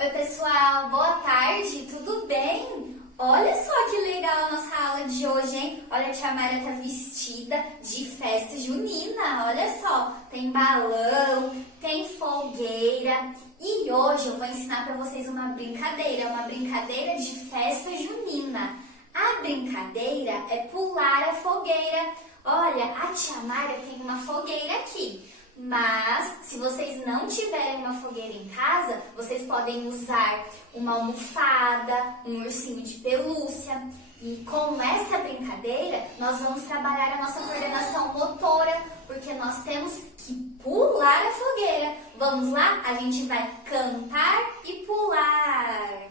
Oi pessoal, boa tarde, tudo bem? Olha só que legal a nossa aula de hoje, hein? Olha, a tia Mayra tá vestida de festa junina, olha só. Tem balão, tem fogueira e hoje eu vou ensinar pra vocês uma brincadeira de festa junina. A brincadeira é pular a fogueira. Olha, a tia Mayra tem uma fogueira aqui. Mas, se vocês não tiverem uma fogueira em casa, vocês podem usar uma almofada, um ursinho de pelúcia. E com essa brincadeira, nós vamos trabalhar a nossa coordenação motora, porque nós temos que pular a fogueira. Vamos lá? A gente vai cantar e pular.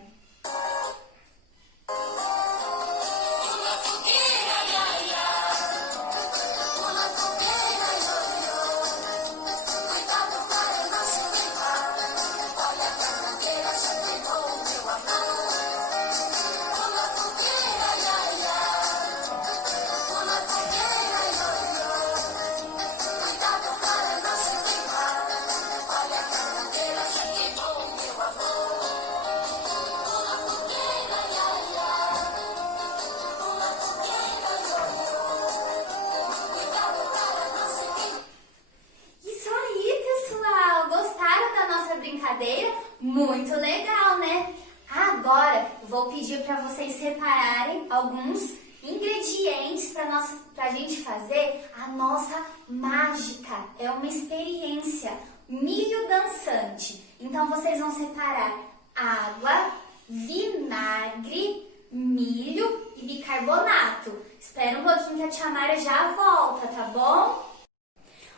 Brincadeira muito legal, né? Agora vou pedir para vocês separarem alguns ingredientes para a gente fazer a nossa mágica. É uma experiência, milho dançante. Então vocês vão separar água, vinagre, milho e bicarbonato. Espera um pouquinho que a tia Mayra já volta, tá bom?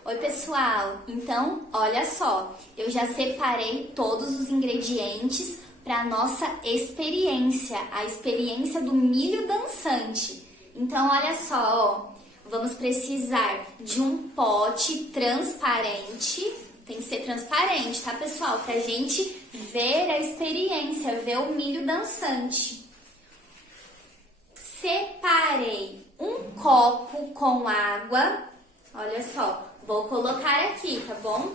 Oi pessoal, então olha só, eu já separei todos os ingredientes para nossa experiência, a experiência do milho dançante. Então olha só, ó, vamos precisar de um pote transparente, tem que ser transparente, tá pessoal? Pra gente ver a experiência, ver o milho dançante. Separei um copo com água, olha só. Vou colocar aqui, tá bom?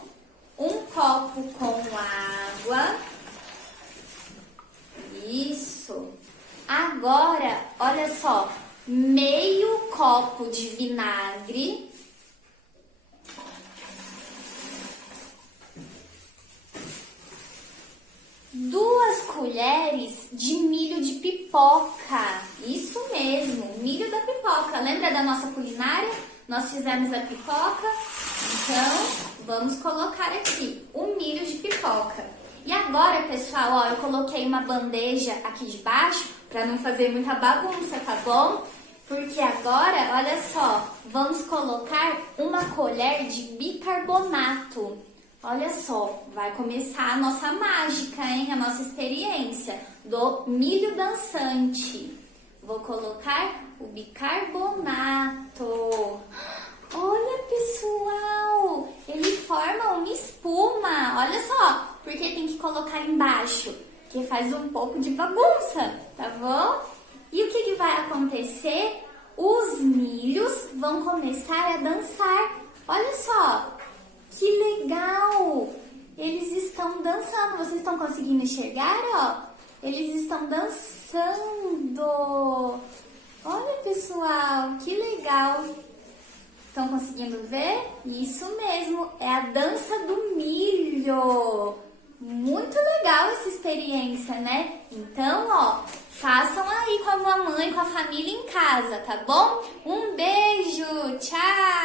Um copo com água. Isso. Agora, olha só, meio copo de vinagre. Duas colheres de milho de pipoca. Isso mesmo, milho da pipoca. Lembra da nossa culinária? Nós fizemos a pipoca, então vamos colocar aqui o milho de pipoca. E agora, pessoal, ó, eu coloquei uma bandeja aqui de baixo para não fazer muita bagunça, tá bom? Porque agora, olha só, vamos colocar uma colher de bicarbonato. Olha só, vai começar a nossa mágica, hein? A nossa experiência do milho dançante. Vou colocar o bicarbonato. Olha, pessoal, ele forma uma espuma. Olha só, porque tem que colocar embaixo, que faz um pouco de bagunça, tá bom? E o que vai acontecer? Os milhos vão começar a dançar. Olha só, que legal! Eles estão dançando. Vocês estão conseguindo enxergar, ó? Eles estão dançando. Olha, pessoal, que legal. Estão conseguindo ver? Isso mesmo, é a dança do milho. Muito legal essa experiência, né? Então, ó, façam aí com a mamãe, com a família em casa, tá bom? Um beijo, tchau!